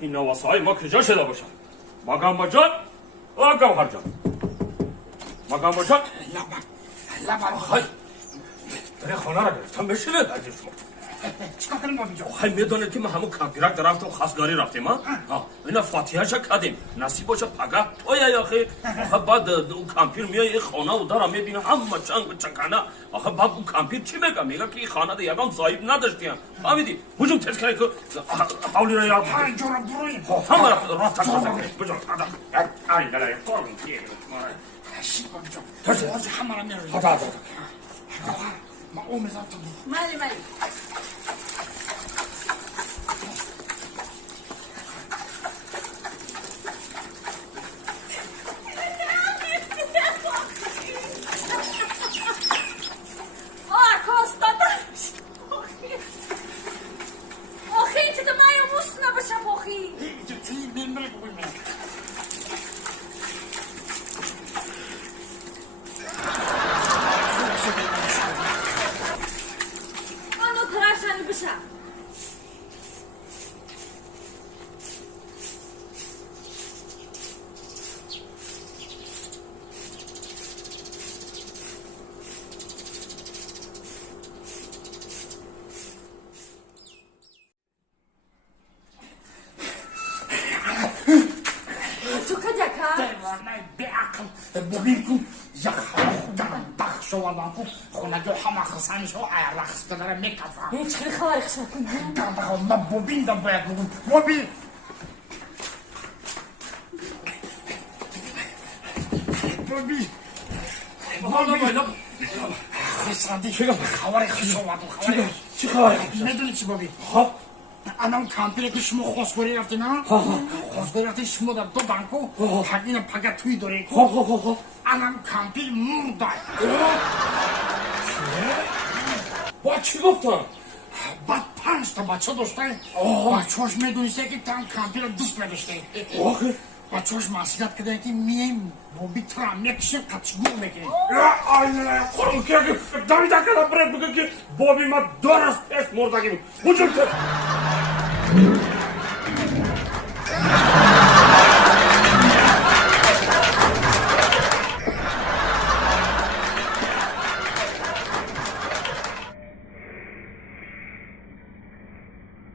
این نواسای ما کجا شده باشن؟ مگامبر جان گوهر جان مگامبر جان لبن خواهی در خانه را گرفتم بشینه عزیز شما چیکار کنیم بابی جان؟ خواهی میدانید که ما همون کمپیرک در رفتم خواستگاری رفتیم ها؟ اینا فاتحهش کردیم نصیب باشه پگه توی آخه بعد اون کمپیر میای این خانه و دارم میبینه همه چنگ چکنه آخه بعد اون کمپیر چی میگه که این خانه ده یکم صاحب نداشتیم فهمیدی؟ هجوم تز کنه که حولی را یاد های جورا برویم همه رفت بجان این دلای قرم کیه شید بابی جان ترسه آج همه را میرویم حتا ما او میزم تو بود مالی ببین کن یک خودم بخش آوردم کن خونگی همه خسنش ها رقص کداره میکفم هیچ خیلی خبر خشم کن دم بخوام من ببین دم باید بگم ببین ببین خسندی خبر خش آوردم چی خبر؟ میدونی چی ببین خب الان کمپیره که شما خواستگاری رفتی نه خواستگاری رفتی شما در دو بانکو این پگه توی داری خب الان کمپیر مرده با چی گفتن؟ بعد 5 تا بچه داشته بچه‌هاش میدونسته که تام کمپیر دوست نداشته بچه‌هاش مسئولیت کرده که میایم بابی ترا میکشیم قچگو میکنیم خورم که اگه داویده کنم برد بگه که بابی ما 2 روز پیش مردگی بود بجرد